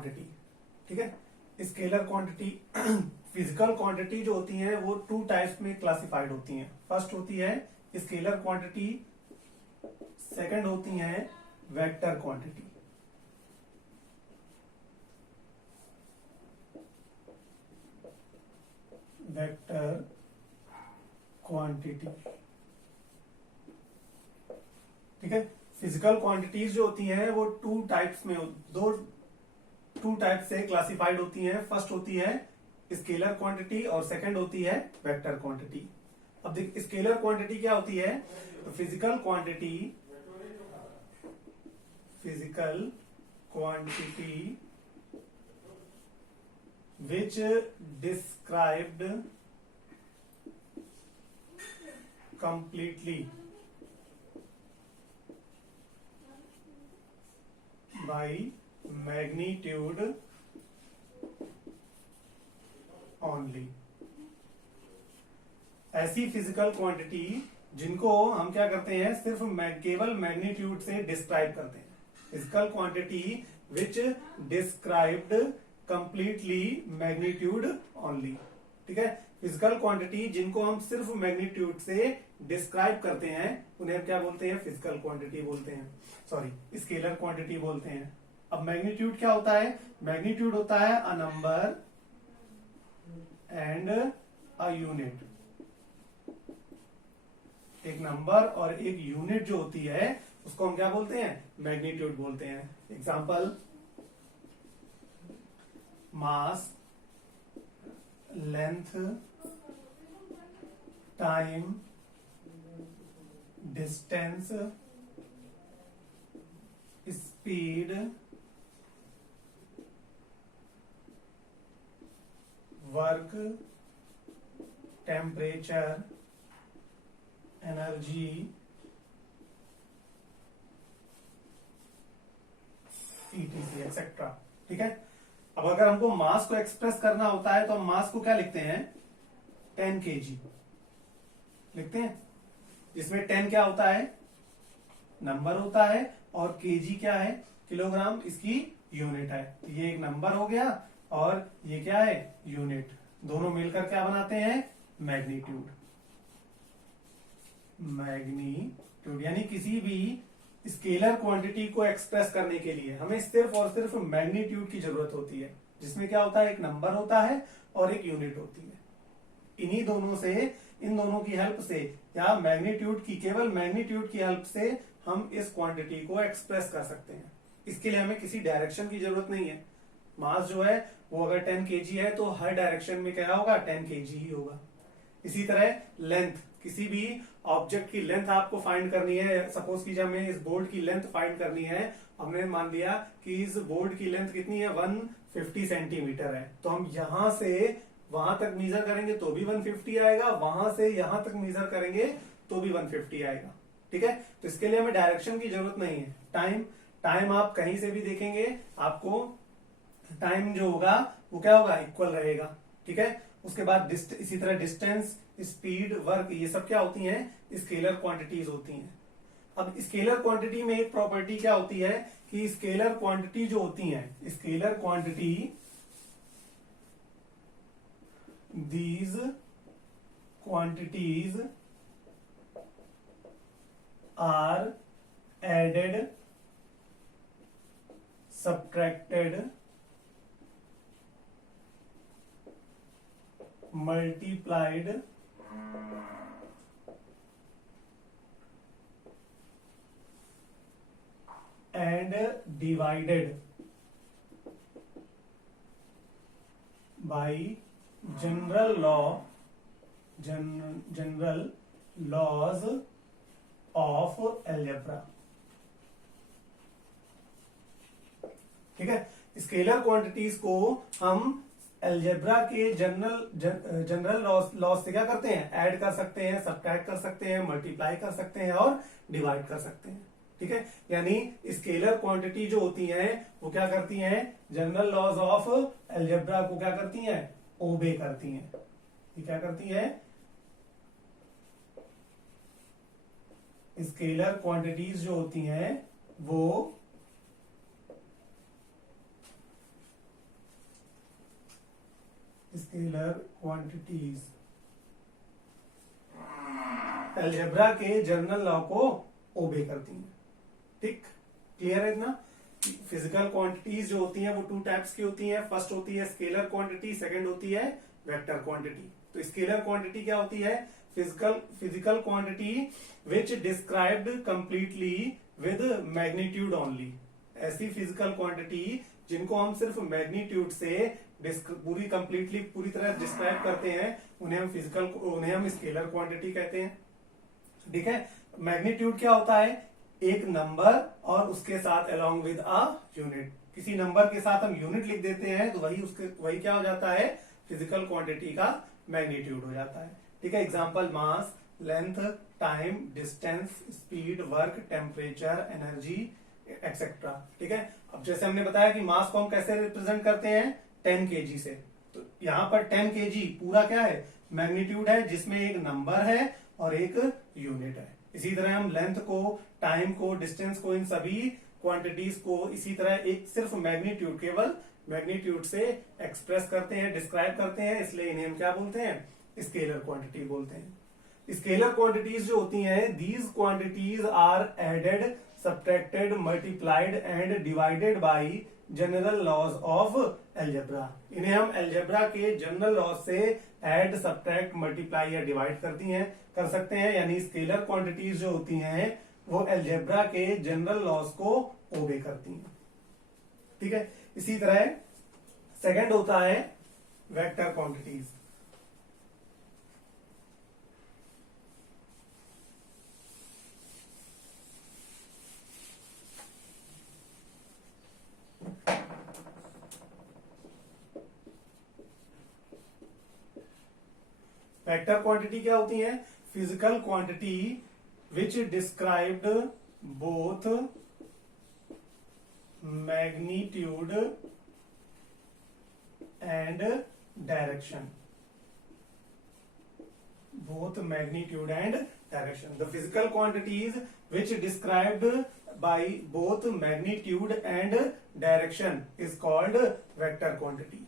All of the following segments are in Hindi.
क्वांटिटी। ठीक है, स्केलर क्वांटिटी फिजिकल क्वांटिटी जो होती है वो टू टाइप्स में क्लासिफाइड होती हैं। फर्स्ट होती है स्केलर क्वांटिटी, सेकंड होती है वेक्टर क्वांटिटी। वेक्टर क्वांटिटी, ठीक है। फिजिकल क्वांटिटीज जो होती हैं वो टू टाइप्स में, टू टाइप से क्लासिफाइड होती हैं। फर्स्ट होती है स्केलर क्वांटिटी और सेकंड होती है वेक्टर क्वांटिटी। अब देख, स्केलर क्वांटिटी क्या होती है? तो physical quantity which described completely by magnitude only। ऐसी फिजिकल क्वांटिटी जिनको हम क्या करते हैं, सिर्फ केवल मैग्नीट्यूड से डिस्क्राइब करते हैं। Physical quantity which described completely magnitude only. ठीक है, फिजिकल क्वांटिटी जिनको हम सिर्फ मैग्नीट्यूड से डिस्क्राइब करते हैं उन्हें हम क्या बोलते हैं? फिजिकल क्वांटिटी बोलते हैं, सॉरी स्केलर क्वांटिटी बोलते हैं। अब मैग्नीट्यूड क्या होता है? मैग्नीट्यूड होता है a number and a unit. एक नंबर और एक यूनिट जो होती है उसको हम क्या बोलते हैं? मैग्नीट्यूड बोलते हैं। Example, mass, length, time, distance, speed, work, temperature, energy, etc etcetera. ठीक है, अब अगर हमको मास को एक्सप्रेस करना होता है तो हम मास को क्या लिखते हैं? 10 kg लिखते हैं, जिसमें 10 क्या होता है? नंबर होता है, और केजी क्या है? किलोग्राम इसकी यूनिट है। तो ये एक नंबर हो गया और ये क्या है? यूनिट। दोनों मिलकर क्या बनाते हैं? मैग्नीट्यूड। मैग्नीट्यूड यानी किसी भी स्केलर क्वांटिटी को एक्सप्रेस करने के लिए हमें सिर्फ और सिर्फ मैग्नीट्यूड की जरूरत होती है, जिसमें क्या होता है? एक नंबर होता है और एक यूनिट होती है। इन्हीं दोनों से, इन दोनों की हेल्प से, या मैग्नीट्यूड की, केवल मैग्नीट्यूड की हेल्प से हम इस क्वांटिटी को एक्सप्रेस कर सकते हैं। इसके लिए हमें किसी डायरेक्शन की जरूरत नहीं है। मास जो है वो अगर 10 kg है तो हर डायरेक्शन में क्या होगा? 10 kg ही होगा। इसी तरह लेंथ, किसी भी ऑब्जेक्ट की लेंथ आपको फाइंड करनी है। सपोज कीजिए हमें इस बोर्ड की लेंथ फाइंड करनी है। हमने मान लिया कि इस बोर्ड की लेंथ कितनी है? 150 सेंटीमीटर है। तो हम यहां से वहां तक मीजर करेंगे तो भी 150 आएगा, वहां से यहां तक मीजर करेंगे तो भी 150 आएगा। ठीक है, तो इसके लिए हमें डायरेक्शन की जरूरत नहीं है। टाइम आप कहीं से भी देखेंगे, आपको टाइम जो होगा वो क्या होगा? इक्वल रहेगा। ठीक है, उसके बाद इसी तरह डिस्टेंस, स्पीड, वर्क, ये सब क्या होती हैं? स्केलर क्वांटिटीज होती हैं। अब स्केलर क्वांटिटी में एक प्रॉपर्टी क्या होती है कि स्केलर क्वांटिटी जो होती हैं, scalar quantity, these quantities are added, subtracted, multiplied, and divided by general laws of algebra। ठीक है, स्केलर क्वांटिटीज को हम अलजेब्रा के जनरल लॉस से क्या करते हैं? ऐड कर सकते हैं, सब्ट्रैक्ट कर सकते हैं, मल्टीप्लाई कर सकते हैं और डिवाइड कर सकते हैं। ठीक है, यानी स्केलर क्वांटिटी जो होती हैं वो क्या करती हैं? जनरल लॉज ऑफ अलजेब्रा को क्या करती हैं? ओबे करती हैं। ये क्या करती हैं? स्केलर क्वांटिटीज जो होती हैं वो स्केलर क्वांटिटीज अलजेब्रा के जनरल लॉ को ओबे करती हैं। ठीक, क्लियर है इतना? फिजिकल क्वांटिटीज जो होती हैं वो टू टाइप्स की होती हैं। फर्स्ट होती है स्केलर क्वांटिटी, सेकंड होती है वेक्टर क्वांटिटी। तो स्केलर क्वांटिटी क्या होती है? Physical quantity which described completely with magnitude only. ऐसी फिजिकल क्वांटिटी जिनको हम सिर्फ मैग्नीट्यूड से पूरी कंप्लीटली पूरी तरह डिस्क्राइब करते हैं, उन्हें हम स्केलर क्वांटिटी कहते हैं। ठीक है, मैग्नीट्यूड क्या होता है? एक नंबर और उसके साथ अलोंग विद अ यूनिट। किसी नंबर के साथ हम यूनिट लिख देते हैं तो वही क्या हो जाता है? फिजिकल क्वांटिटी का मैग्नीट्यूड हो जाता है। ठीक है, example mass, length, time, distance, speed, work, temperature, energy etcetera. ठीक है, अब जैसे हमने बताया कि मास को हम कैसे रिप्रेजेंट करते हैं? 10 kg से। तो यहाँ पर 10 kg पूरा क्या है? मैग्नीट्यूड है, जिसमें एक नंबर है और एक यूनिट है। इसी तरह हम लेंथ को, टाइम को, डिस्टेंस को, इन सभी क्वांटिटीज को इसी तरह एक सिर्फ मैग्नीट्यूड, केवल मैग्नीट्यूड से एक्सप्रेस करते हैं, डिस्क्राइब करते हैं, इसलिए इन्हें हम क्या बोलते हैं? स्केलर क्वांटिटी बोलते हैं। स्केलर क्वांटिटीज जो होती हैं, these quantities are added, subtracted, multiplied and divided by general laws of algebra. इन्हें हम एल्जेब्रा के जनरल लॉज से ऐड, सब्ट्रैक्ट, मल्टीप्लाई या डिवाइड कर सकते हैं। यानी स्केलर क्वांटिटीज जो होती हैं वो एल्जेब्रा के जनरल लॉज को ओबे करती हैं। ठीक है, इसी तरह सेकंड होता है वेक्टर क्वांटिटीज। वेक्टर क्वांटिटी क्या होती है? Physical quantity which described both magnitude and direction. Both magnitude and direction. The physical quantities which described by both magnitude and direction is called vector quantity.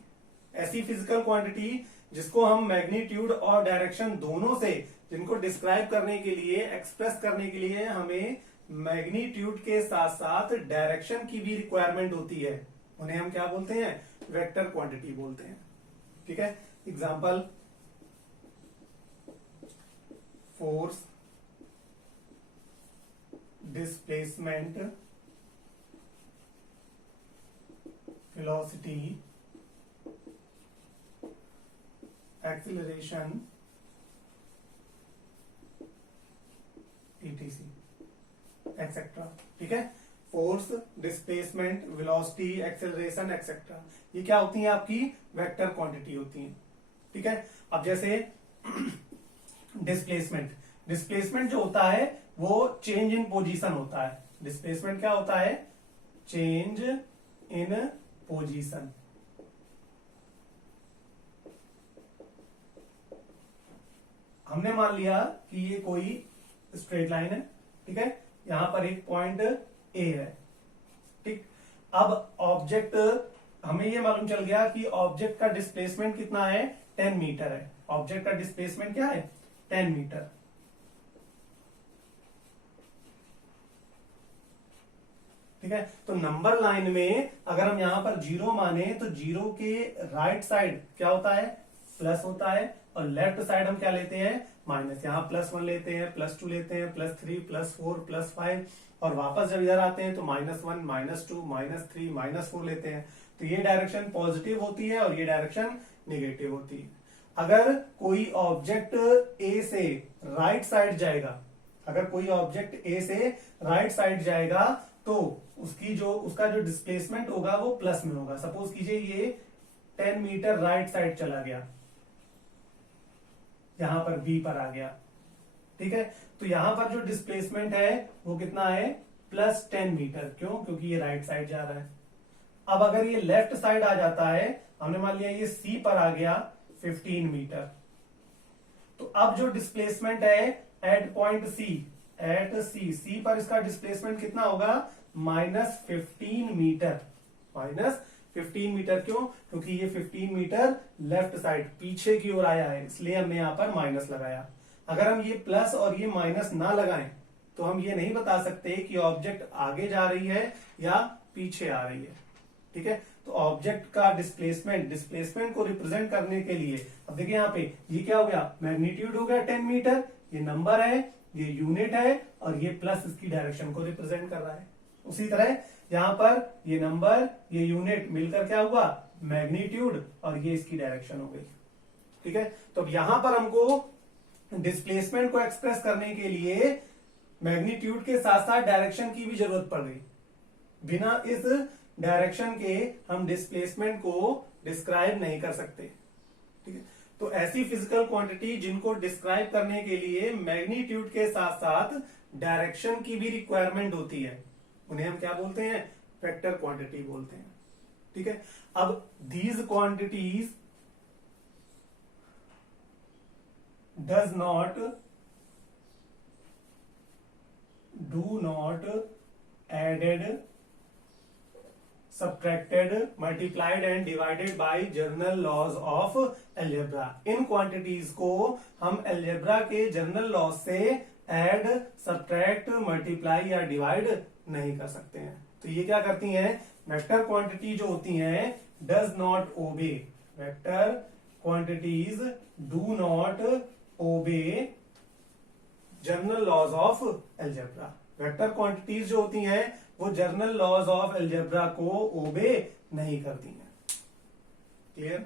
ऐसी फिजिकल क्वांटिटी जिसको हम मैग्नीट्यूड और डायरेक्शन दोनों से, जिनको डिस्क्राइब करने के लिए, एक्सप्रेस करने के लिए हमें मैग्नीट्यूड के साथ साथ डायरेक्शन की भी रिक्वायरमेंट होती है, उन्हें हम क्या बोलते हैं? वेक्टर क्वांटिटी बोलते हैं। ठीक है, example force, displacement, velocity, acceleration, etc. Etcetera. ठीक है, force, displacement, velocity, acceleration etcetera, ये क्या होती हैं? आपकी वेक्टर क्वांटिटी होती हैं। ठीक है, अब जैसे डिस्प्लेसमेंट जो होता है वो चेंज इन पोजीशन होता है। डिस्प्लेसमेंट क्या होता है? Change in position. हमने मान लिया कि ये कोई स्ट्रेट लाइन है। ठीक है, यहां पर एक पॉइंट ए है। ठीक, अब ऑब्जेक्ट, हमें ये मालूम चल गया कि ऑब्जेक्ट का डिस्प्लेसमेंट कितना है? 10 मीटर है। ऑब्जेक्ट का डिस्प्लेसमेंट क्या है? 10 मीटर। ठीक है, तो नंबर लाइन में अगर हम यहां पर 0 माने तो 0 के राइट साइड क्या होता है? प्लस होता है, और लेफ्ट साइड हम क्या लेते हैं? माइनस। यहाँ +1 लेते हैं, +2 लेते हैं, +3, +4, +5, और वापस जब इधर आते हैं तो -1, -2, -3, -4 लेते हैं। तो ये डायरेक्शन पॉजिटिव होती है और ये डायरेक्शन नेगेटिव होती है। अगर कोई ऑब्जेक्ट ए से राइट साइड जाएगा, अगर कोई ऑब्जेक्ट ए से राइट साइड जाएगा तो उसका जो डिस्प्लेसमेंट होगा वो प्लस में होगा। सपोज कीजिए ये 10 मीटर राइट साइड चला गया, यहां पर बी पर आ गया। ठीक है, तो यहां पर जो डिस्प्लेसमेंट है वो कितना है? +10 मीटर। क्यों? क्योंकि ये राइट साइड जा रहा है। अब अगर ये लेफ्ट साइड आ जाता है, हमने मान लिया ये सी पर आ गया 15 मीटर, तो अब जो डिस्प्लेसमेंट है एट पॉइंट सी पर इसका डिस्प्लेसमेंट कितना होगा? -15 मीटर। 15 मीटर। क्यों? क्योंकि ये 15 मीटर लेफ्ट साइड पीछे की ओर आया है, इसलिए हमने यहाँ पर माइनस लगाया। अगर हम ये प्लस और ये माइनस ना लगाएं तो हम ये नहीं बता सकते कि ऑब्जेक्ट आगे जा रही है या पीछे आ रही है। ठीक है, तो ऑब्जेक्ट का डिस्प्लेसमेंट को रिप्रेजेंट करने के लिए अब देखिए यहाँ पे ये क्या हो गया, मैग्नीट्यूड हो गया 10 मीटर, ये नंबर है, ये यूनिट है, और ये प्लस इसकी डायरेक्शन को रिप्रेजेंट कर रहा है। उसी तरह यहाँ पर ये नंबर, ये यूनिट मिलकर क्या हुआ, मैग्नीट्यूड, और ये इसकी डायरेक्शन हो गई। ठीक है, तो अब यहां पर हमको डिस्प्लेसमेंट को एक्सप्रेस करने के लिए मैग्नीट्यूड के साथ साथ डायरेक्शन की भी जरूरत पड़ गई। बिना इस डायरेक्शन के हम डिस्प्लेसमेंट को डिस्क्राइब नहीं कर सकते। ठीक है, तो ऐसी फिजिकल क्वांटिटी जिनको डिस्क्राइब करने के लिए मैग्नीट्यूड के साथ साथ डायरेक्शन की भी रिक्वायरमेंट होती है, उन्हें हम क्या बोलते हैं, वेक्टर क्वांटिटी बोलते हैं। ठीक है, अब these quantities do not added, subtracted, multiplied and divided by general laws of algebra। इन क्वांटिटीज को हम अलजेब्रा के जनरल लॉज से ऐड, सब्ट्रैक्ट, मल्टीप्लाई या डिवाइड नहीं कर सकते हैं। तो ये क्या करती हैं, वेक्टर क्वांटिटी जो होती हैं does not obey, vector quantities do not obey general laws of algebra. Vector quantities जो होती हैं वो जनरल लॉज ऑफ अलजेब्रा को ओबे नहीं करती हैं। क्लियर?